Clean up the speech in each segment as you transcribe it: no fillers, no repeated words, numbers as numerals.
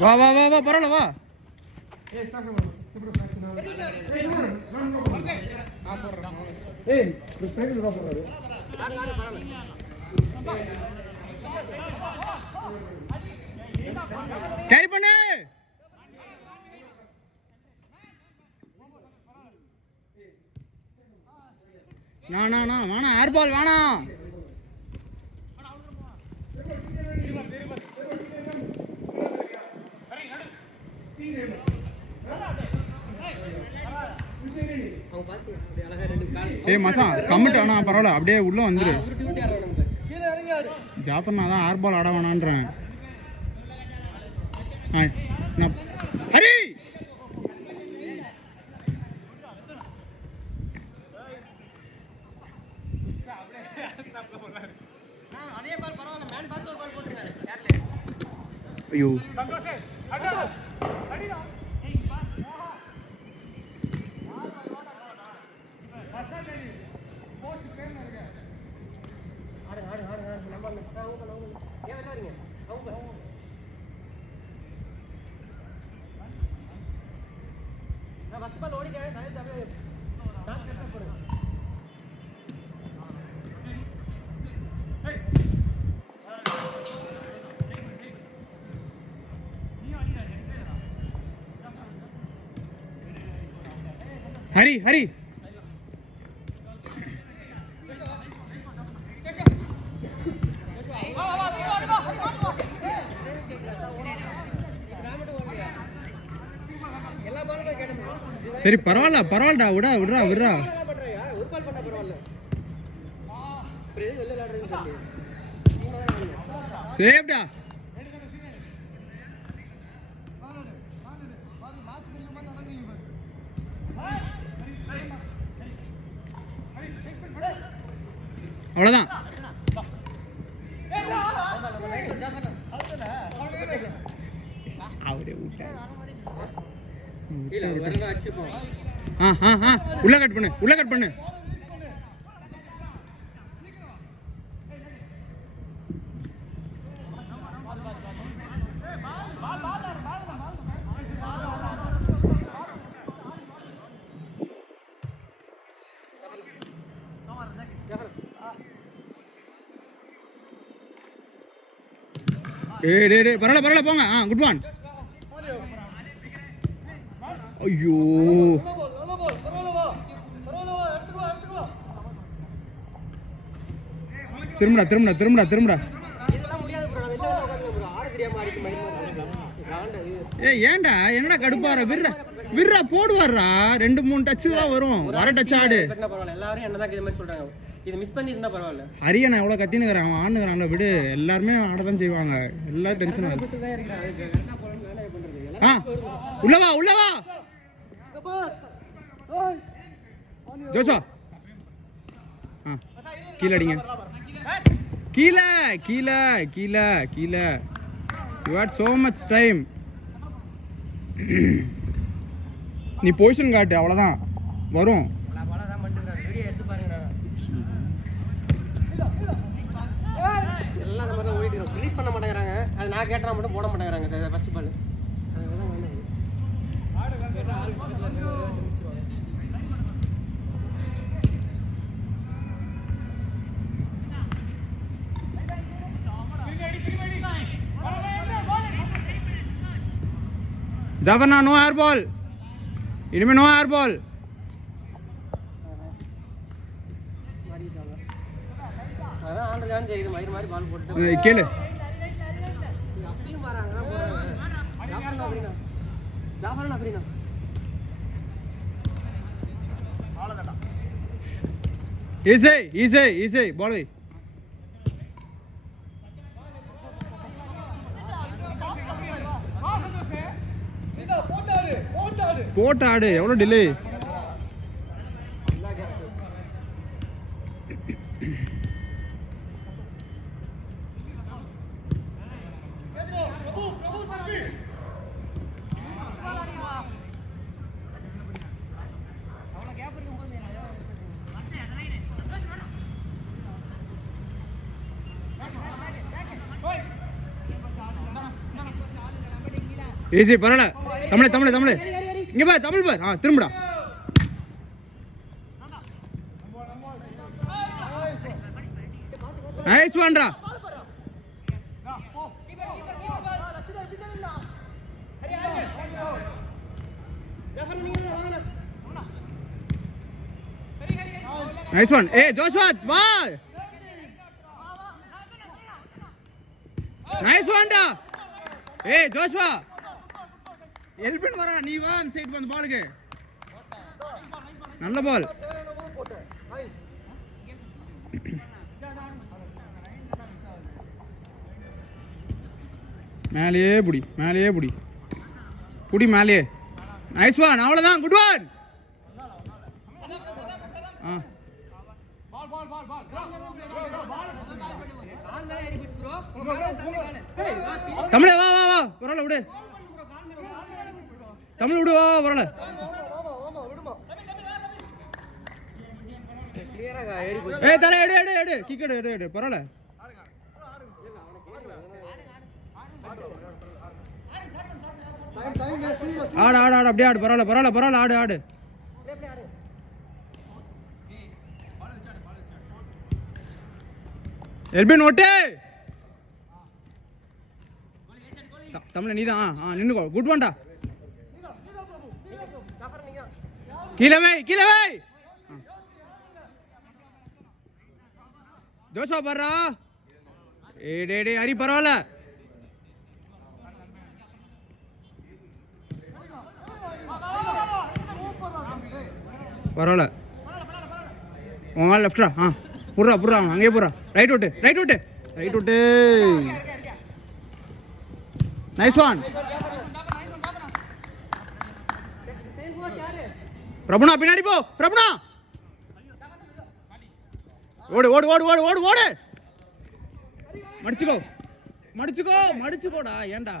வா வா வா வா பரவாயில்ல வா. கேரி பண்ணு. வேணாம் ஏர் பால் வேணாம். ஏய் மச்சான் கம்மிட் ஆனா பரவாயில்ல, அப்படியே உள்ள வந்துரு. ஜாஃபர் நான் தான் ஏர் பால் ஆட வேணான்றேன். ஹரி ஐயோ ஹரி ஹரி சரி பரவாயில்லடா விடுறா சேவ்டா. அவ்வளவுதான். உள்ள கட் பண்ணு. பரவாயில்ல போங்க. Good one. ஐயோ திரும்புடா. ஏன்டா என்னடா கடுப்பார விர்றா போடுவாரா. 2-3 டச் தான் வரும். வர டச் ஆடு. எல்லாரும் என்னதான் இதே மாதிரி சொல்றாங்க. இது மிஸ் பண்ணி இருந்தா பரவாயில்ல. ஹரியன் எவ்வளவு கத்தினுக்குறான், அவன் ஆடுனுக்குறான்ல விடு. எல்லாருமே ஆடதான் செய்வாங்க. எல்லாரும் டென்ஷன் ஆகுது. உள்ளவா ஜோசா. கீழே அடிங்க. கீழே. You had so much time. நீ பொசிஷன் காட்டு, அவ்வளவுதான் வரும். எல்லாம் நம்ம ஓடிட்டு ரிலீஸ் பண்ண மாட்டேங்கிறாங்க. அது நான் கேட்டா மட்டும் போட மாட்டேங்கிறாங்க. First ball Jafar no air ball. இனிமே நோ ஏர் பால். கேளு. ஈஸி பால் வை. போட்டு ஆடு. எவ்வளோ டிலே. ஈஸி பரவாயில்ல. தமிழ் தமிழ் தமிழ் இங்க பார். தமிழ் பார். திரும்புடா. நைஸ் ஒன்டா. Nice one. ஏ ஜோஷ்வா வா. நைஸ் ஒன்டா. ஏ ஜோஷ்வா எல்பின் வரா. நீ வா அந்த சைடு வந்து பாலுக்கு. நல்ல பால். மேலேயே புடி. மேலேயே புடி. புடி மேலேயே. Nice one. அவ்வளவுதான். Good one. தமிழே வா வா வா. பரவாயில்ல விடு. தமிழ் விடு. வா பரவாயில்ல. ஏ தலை எடு எடு எடு. கிக் எடு எடு எடு. பரவாயில்ல. ஆடு ஆடு ஆடு. அப்படியே ஆடு. பரவாயில்ல பரவாயில்ல பரவாயில்ல. ஆடு ஆடு. எல்பின் ஓட்டு. தமிழ நீதான். நின்னுக்கோ. குட் ஒன்டா. கீழே வை கீழே வை. ஜோஷா பர்றா. ஏ டே டே ஹரி பரவாயில்ல. பரவாயில்ல. உன் மேலே லெஃப்டா. புடுறா புடுறா. அங்கேயே போடுறா. ரைட் விட்டு ரைட் விட்டு ரைட் விட்டு. Nice one. பிரபுனா பின்னாடி போ. பிரபுனா ஓடு ஓடு ஓடு ஓடு ஓடு ஓடு. மடிச்சுக்கோ மடிச்சுக்கோ மடிச்சுக்கோடா. ஏண்டா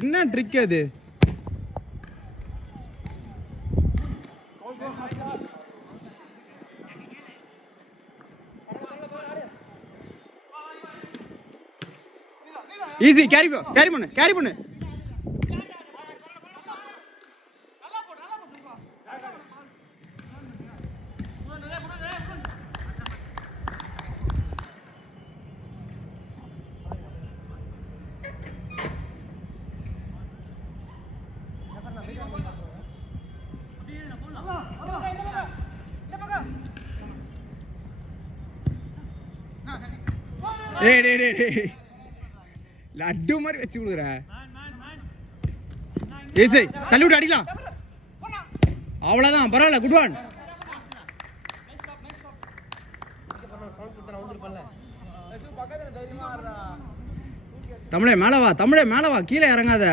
என்ன ட்ரிக் அது? ஈஸி. கேரி கேரி பண்ணு கேரி பண்ணு. ஏய் டேய் டேய் லட்டு மாதிரி வச்சு கொடுக்குற. ஏசை தள்ளி விட்டு அடிக்கலாம். அவ்வளவுதான். பரவாயில்ல. Good one. தமிழே மேல வா. தமிழே மேல வா. கீழே இறங்காத.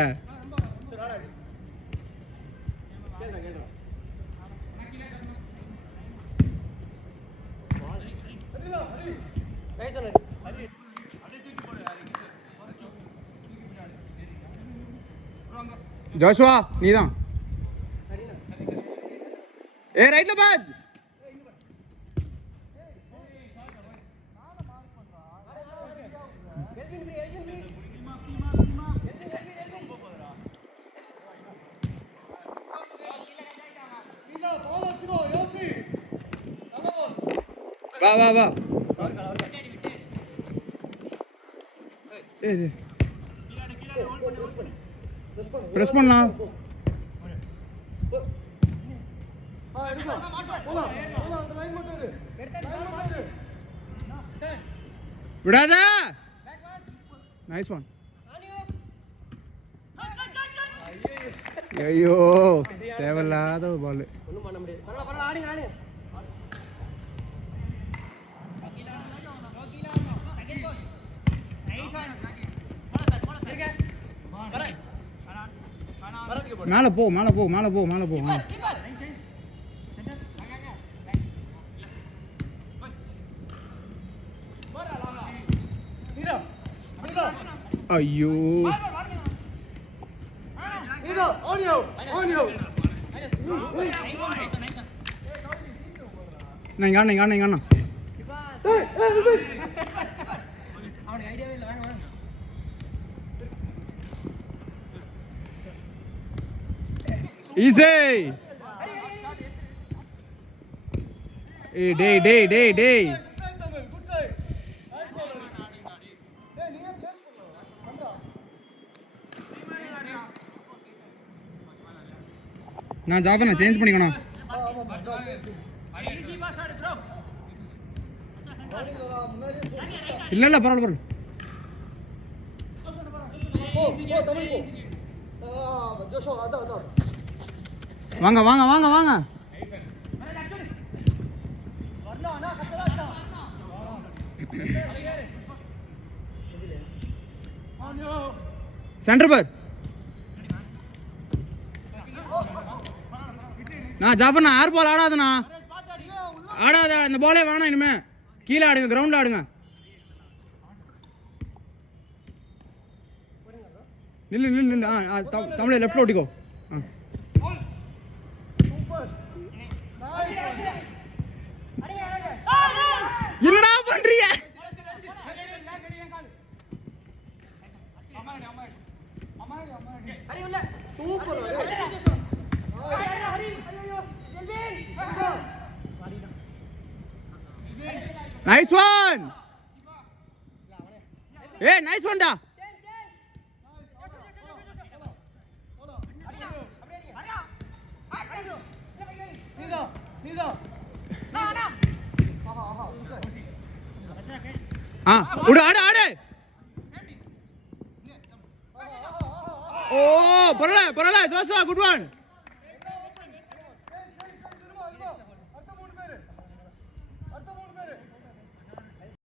ஜோஷ்வா நீதான். ஏ ரைட்ல பாத். வா வா வா. ஏய் பிரஸ் பண்ணலாம். விடாத. Nice one. ஐயோ தேவையில்லாத ஒரு பால். மேலே போ மேலே போ மேலே போ மேலே போ ஐயோ நீங்க அண்ணா ஈஸி டேய் நான் ஜாப நான் சேஞ்ச் பண்ணிக்கணும் இல்ல பரவாயில்ல வாங்க வாங்க வாங்க வாங்க சென்டர் பர் நான் ஜாஃபர் ஏர் பால் ஆடாத இந்த பாலே வேணாம் இனிமே கீழே ஆடுங்க கிரவுண்ட்ல ஆடுங்க நில்லு தமிழ் லெஃப்ட்ல ஓட்டிக்கோ என்னடா பண்றீங்க நைஸ் ஒன் நைஸ் ஒன்டா ஆடு ஓ பரவாயில்ல ஜோசா குட் ஒன்